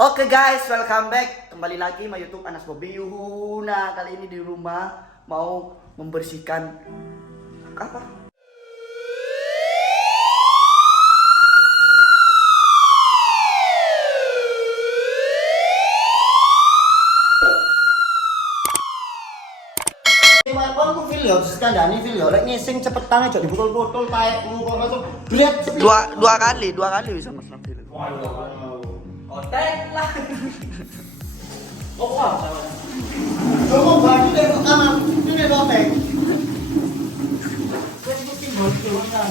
Oke guys, welcome back. Kembali lagi sama YouTube Anas Bobby Yuhuna. Kali ini di rumah mau membersihkan apa? Aku video skandani video lek ngising cepetan aja dibotol-botol taekmu kok langsung berat dua kali bisa Mas Ramil. Otek lah. Oh, coba bagi deh ke kamar. Ini otek. Wes bikin botol kan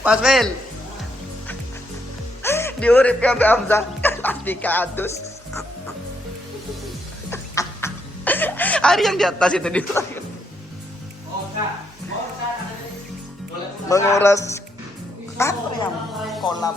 Mas Mil diurip ya Mbak Hamzah di kados hari yang di atas itu di menguras apa ya kolam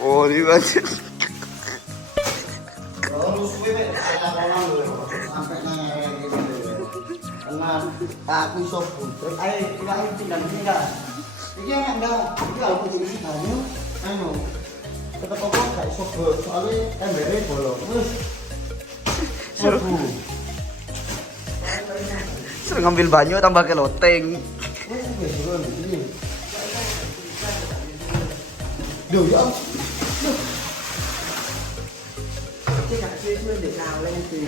oh di banjir aku sopo terus ayo kita tinggal sini enggak iki enggak iki aku jadi banyu anu tetep apa gak iso soalnya embere bolong terus suruh ngambil banyu tambah ke loteng duh ya cái đặc xuyên để nào lên thì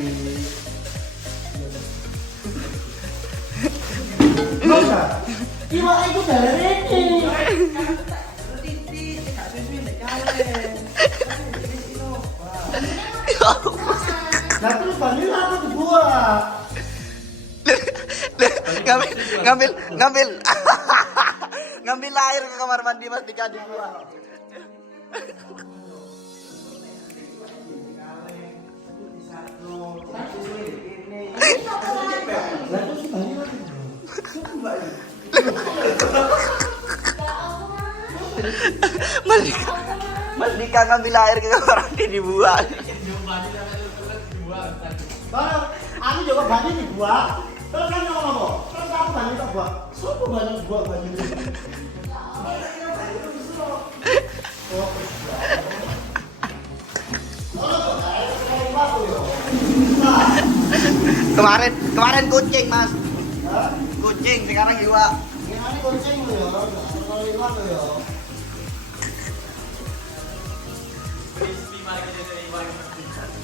Iwa itu dari ini. Nah terus vanilla apa dibuat? ngambil air ke kamar mandi Mas Dika dibuat. Mas Dika ngambil air ke kamar mandi dibuat. Bang, aku juga banyak dibuat. Terus kan ngomong, terus aku banyak tak buat. Sopo banyak buat banyak. Kemarin kucing Mas. Kucing sekarang iwa. Gimana kucing lo ya? Kalau iwa lo ya.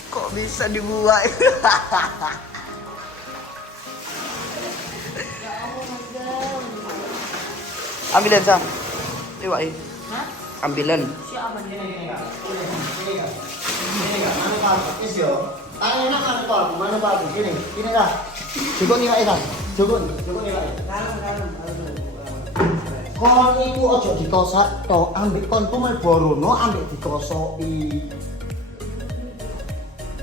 Kok bisa dibuat? Ambilan Sam. Iwai. Hah? Ambilan. Siapa ini? Ini mana Pak? Is yo. Tangan enak kan Pak? Mana Pak? Gini dah. Cukup nih Pak Isan. Cukup nih Pak. Kalem. Kon iku ojo dikosak to, ambek kon tumel borono ambek dikosoki.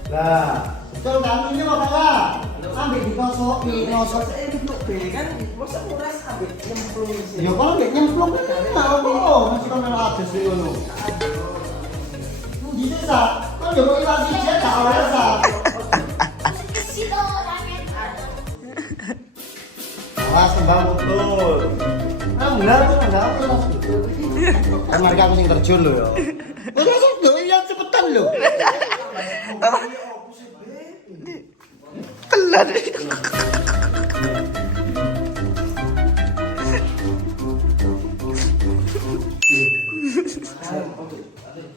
Lah, betul kan ini apa lah? Ambek dikosoki, ngosok untuk B kan masa nguras ambek nyemplung sih. Ya kalau ambek nyemplung kan mau kok, masih kon melu adus iki ngono. Gitu sa, kon yo kok ilang siji gak oleh sa. Wah, sembang betul. Enggak tuh kan mereka aku sing terjun lho ya. Langsung lho iya cepetan lho. Pelan.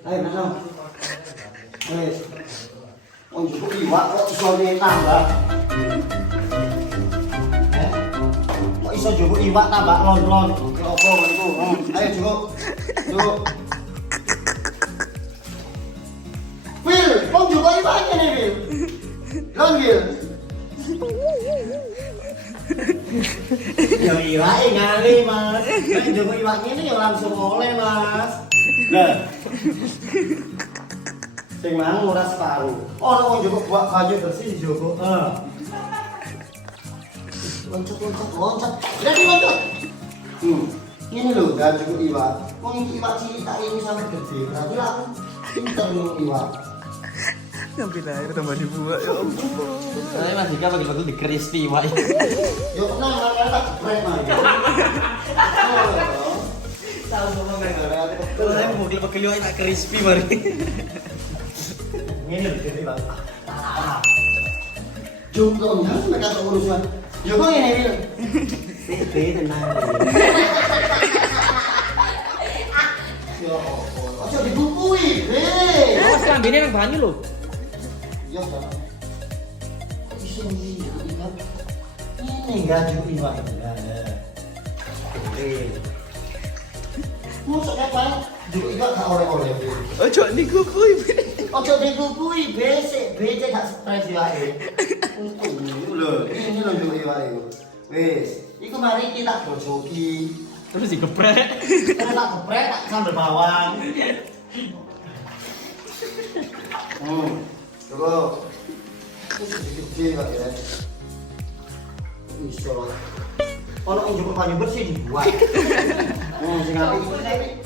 Ayo masuk. Wes. Oh cukup iwak kok iso tambah. Kok iso cukup iwak tambah lon-lon. Ya apa iku? Ayo cukup. Cukup. Wil, kok juga iwaknya nih Wil? Lon Wil. Ya iwak ngali Mas. Kan juga iwaknya ini ya langsung oleh Mas. Lah. Sing mang nguras separuh. Ono wong juga buat baju bersih juga. Loncat. Jadi loncat. Ini loh, gak cukup iwak. Mau iwak cilik tak ini sampai gede. Berarti aku Pinter lu iwak. Ngambil air tambah dibuat ya ampun. Saya Mas Dika bagi-bagi di crispy Pak. Yo kenal makanya tak geprek mah. Tahu ngomong nggak ada. Kalau saya mau bagi liwat tak crispy mari. Ini lebih gede Bang. Jumlahnya mereka tak urusan. Yo kok ini Wil. Bebe tenang. Yo ojo dibukui, Be. Mas lambene nang banyu lho. Yo kan. Bisa iwak. Ini enggak juga iwak. Mosok kapan juga iwak gak oleh-oleh. Ojo digugui. Ojo digugui, besek gak stres iwake. Untung lho, ini lho juga iwake. Wis, iku mari kita bojoki. Terus digeprek. Terus tak geprek, tak sambel bawang. Coba. Gede kok ya. Iso. Ono yang cukup banyu bersih dibuat. Sing apik iki apik.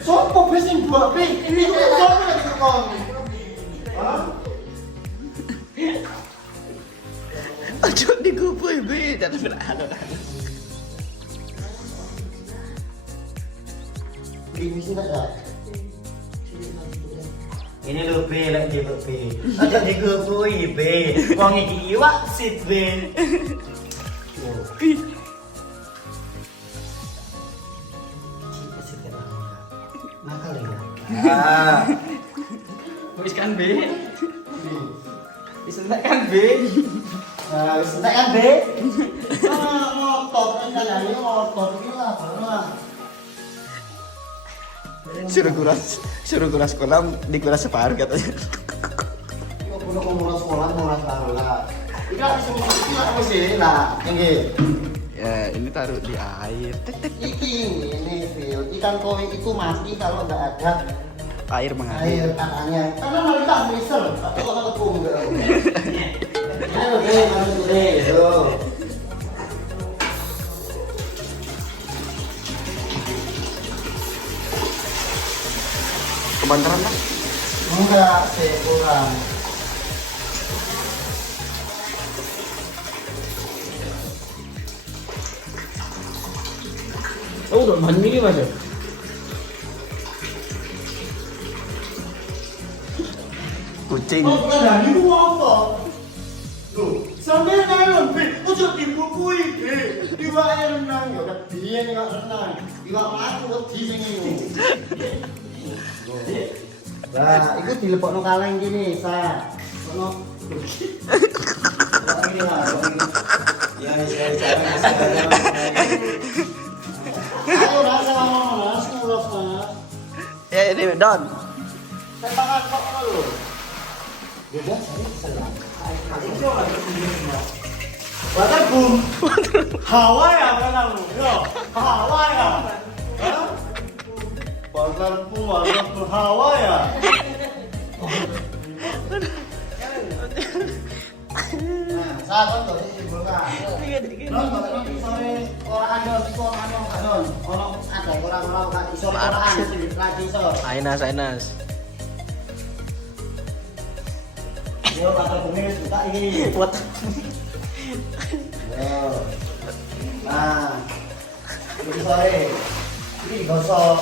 Sopo bersih buat be? Ini tuh sopo lagi tukang. Hah? Ojo digugui be, jangan berada. Ini sih enggak. Ini lho be, lek jebuk be. Aja digugui be. Wong iki iwak sit be. Nakal ya. Wis kan be. Wis entek kan be. Nah, wis entek kan be. Ngotot kan kalian ngotot iki lah, lah. Suruh kuras kolam di kuras separuh katanya. Yo kudu nguras sekolah, nguras baru lah. Iki lak iso iki lak wis lah, nggih. Ya ini taruh di air. Ini Phil, ikan koi itu mati kalau nggak ada Air mengalir. air tanahnya. Karena mari tak freezer, tapi kok tak tunggu enggak. Ayo deh, masuk deh, yo. Kebantaran Mas. Enggak, sih kurang. Oh, udah banyu ini Mas. Kucing. Oh, bukan dari itu apa? Tuh, sambil ngalon, Be. Ojo dibukui, Be. Iwak air renang, ya udah biyen iwak renang. Iwak mati wedi sing ini. Lah, iku dilebokno kaleng gini, Sa. Ono. Ini lah, ya saya. Ayo rasa mas, ngurus mas. Ya ini Don. Saya makan kok lu. Beda saya senang. Water boom. Hawa ya mana lu? Yo, hawa ya. Water boom, water boom, hawa ya. Nah, saya kan tuh simpulkan. Non sore orang anon, orang ada orang kan iso orang lagi iso. Ainas. Yo water boom ini suka ini. Water. Yo. Nah. Ini sore. Ini gosok.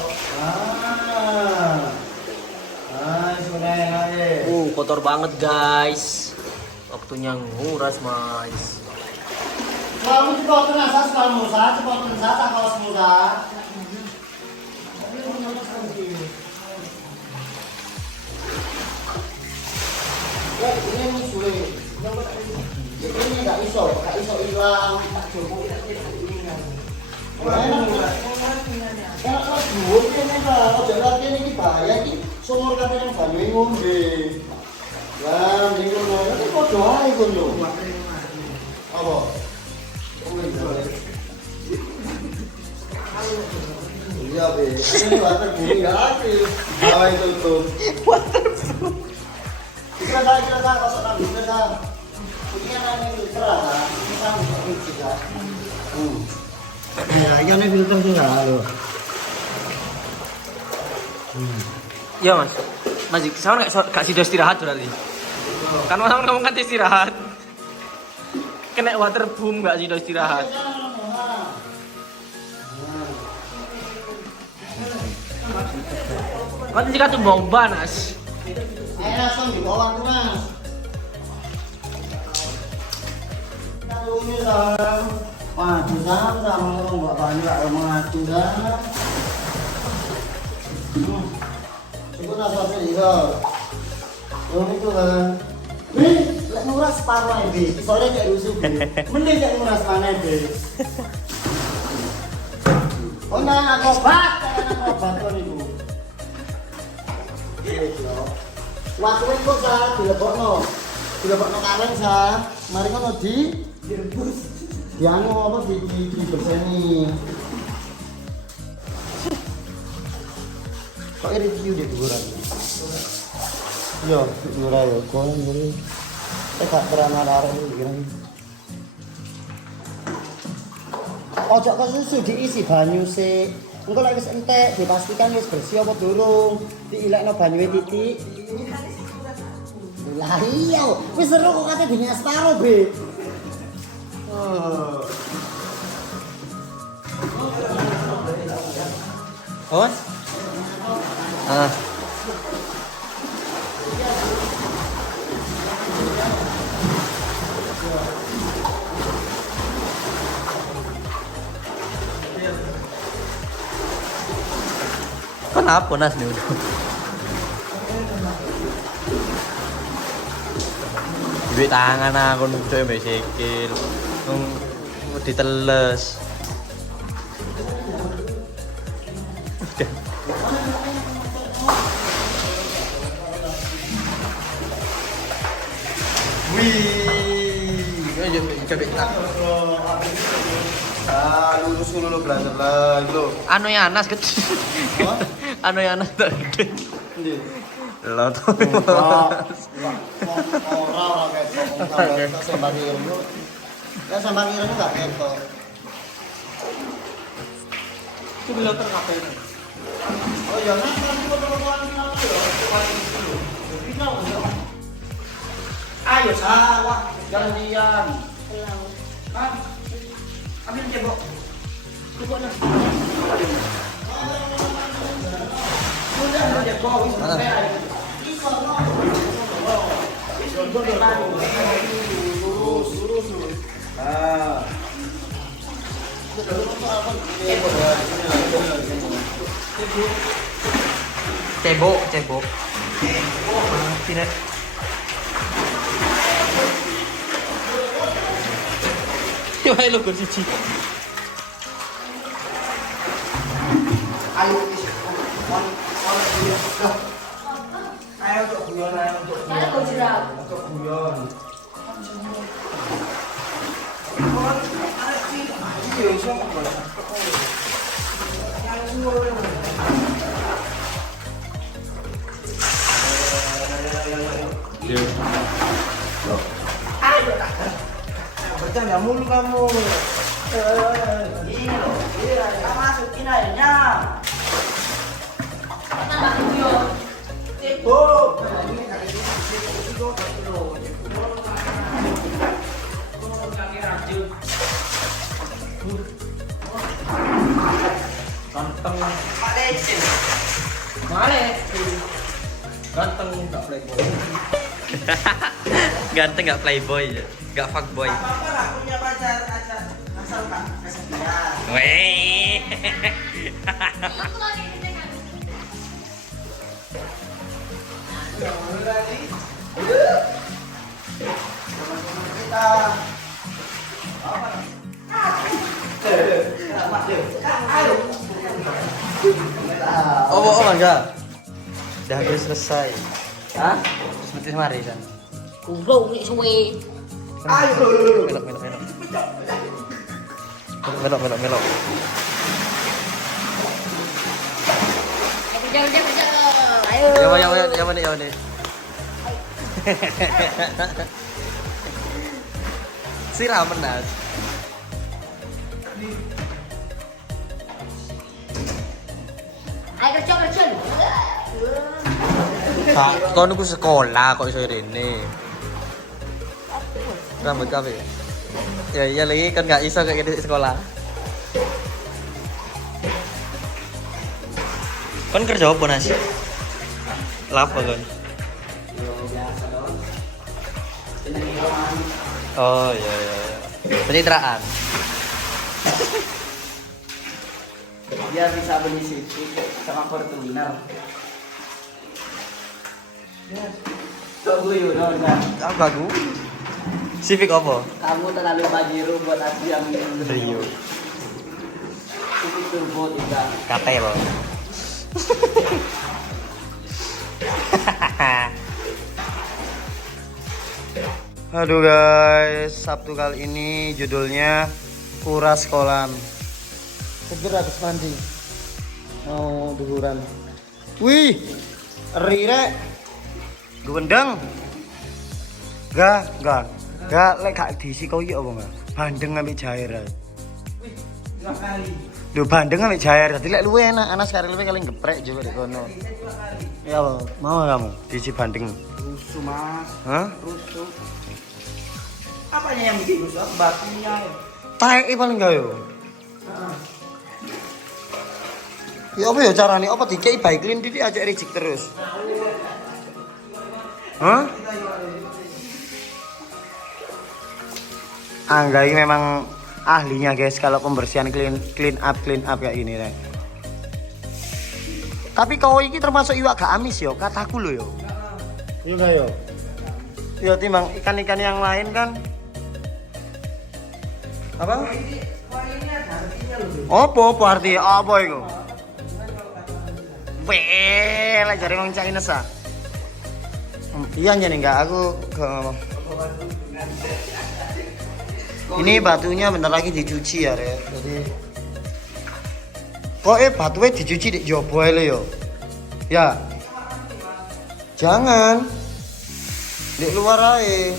Sudah aja. Kotor banget guys. Waktunya nguras Mas. Kamu juga kena sas kamu, sas cepat kena tak kau semua. Ya ini musuh. Ini nggak iso hilang. Tak cukup. Enak lah dua ini lah. Jalan ini bahaya ki. Sumur katanya banyu ngombe. Lah, minggu lalu itu kok doa itu loh. Apa? Iya, Be. Ini water bumi ya, Be. Hawa itu tuh. Water bumi. Kita kosok nang kita. Punya nang filter lah. Kita bisa juga. Ya, ini filter juga loh. Iya mas. Mas, sama nggak sih istirahat berarti? Kan mas ngomong kan istirahat. Kena water boom nggak sih istirahat? Kan jika tuh bomba nas. Ayo langsung di bawah tuh mas. Kita ini lah. Waduh sama orang nggak banyak yang mengacu kan. Itu nasabnya dia. Yang itu kan. Lek murah separuh aja, soalnya kayak rusuh. Mending kayak murah mana be? Oh nah, obat tuh ibu. Waktu itu saya dilebokno karen saya. Mari kono direbus. Dianu apa diberseni. Kok review deh kuburan? Yo, murah yo, kau murah. Saya gak pernah naruh ini. Ojo ke susu diisi banyu sih. Engko lek wis entek dipastikan wis bersih apa durung. Diilekno banyune titik. Lah iya, wis seru kok kate dinya separo, Be. Oh? Ah. Kenapa nas nih udah? Duit tangan aku nuju mbek sikil. Diteles. Wih, coba tak. Lulus dulu belajar lagi lo. Anu ya Anas kecil. Anu ya Anas tak gede. Lo tuh. Ora kayak sembang ilmu. Ya sembang ilmu enggak ketok. Itu bilo terkapai. Oh ya, nah kan foto-fotoan final yo. Final yo. Ayo sawah, jangan diam. Hah? Ambil cebok. Ceboknya. Udah cebok. Lurus. Ah. Cebok. Tidak. Coba lo kunci. Ayo untuk guyon. Ada kau jerak. Untuk guyon. Bercanda mulu kamu. Ini loh, kita masukin airnya. Tambah guyon. Cebok. Ganteng. Pak Lecin. Ganteng nggak playboy. Ganteng nggak playboy ya, nggak fuckboy. Apa nggak punya pacar asal tak kesepian. Weh. Itu lagi kecengan. Kita Oh enggak. Udah hampir selesai. Hah? Seperti kemarin kan. Goblok nih suwe. Melok. Kejar. Ayo. Yang mana? Siram Nas. Ayo kerja. Kak, kon iku sekolah kok iso rene. Rambut kafe. Ya iya lagi kan gak iso kayak gitu di sekolah. Kon kerja apa Nas? Lapo kon? Yo biasa dong. Seneng roman. Oh iya. Pencitraan. Biar bisa beli Civic sama Fortuner. Ya. Kok gue udah. Apa aku? Civic apa? Kamu terlalu pajero buat aku yang Rio. Civic Turbo 3. Katel. Aduh guys, Sabtu kali ini judulnya kuras kolam. Seger habis mandi. Mau duhuran. Wih, rire. Gendeng. Gak lek gak diisi kau iya apa enggak? Bandeng ambek jair. Wih, 2 kali. Duh bandeng ambek jair, dadi lek luwe enak, anak sekali luwe kali geprek juga di kono. Bisa 2 kali. Ya Allah, mau kamu diisi bandeng? Rusuh mas. Hah? Rusuh. Apanya yang bikin rusuh? Batunya. Taeke paling gak yo. Ya apa ya carane? Apa dikei baik clean didik aja reject terus? Hah? Angga ini memang ahlinya guys kalau pembersihan clean up kayak gini deh. Tapi kau ini termasuk iwak gak amis yo, kataku lo yo. Iya enggak yo? Ya timbang ikan-ikan yang lain kan. Apa? Apa arti apa itu? Weh, lah jare wong Chinese ah. Iya nih enggak aku ke ini batunya bentar lagi dicuci ya, Re. Jadi kok batunya dicuci di jopo ae yo. Ya. Jangan. Di luar ae.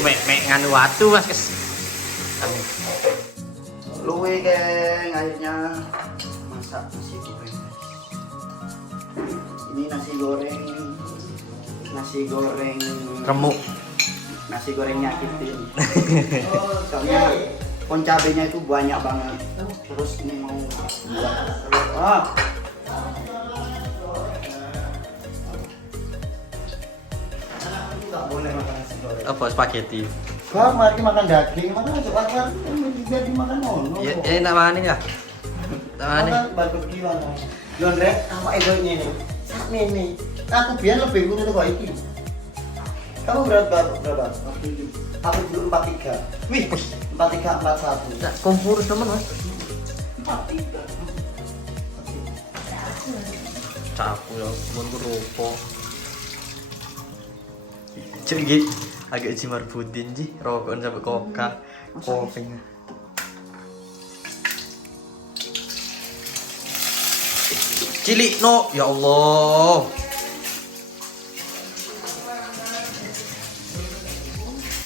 Mek nganu watu Mas kes. Luwe geng, akhirnya masak nasi goreng. Ini nasi goreng Remuk. nasi goreng nyakitin. Soalnya pon cabenya itu banyak banget. Terus ini mau buat nggak boleh makan nasi goreng. Apa spaghetti? Kau mari makan daging, makan aja bakar. Biar dimakan mono. Ya enak mana ya? Mana? Makan barbecue ana. Yo Ndrek, apa itu ini? Sak ini. Aku biar lebih guru tuh kok iki. Kamu berapa? Aku dulu 43. Wih, 43 41. Kompor teman Mas. 43. Capu ya, mun rupo. Cek agak cimar pudin ji, rokok sampai koka, kopi. Cilik no, ya Allah.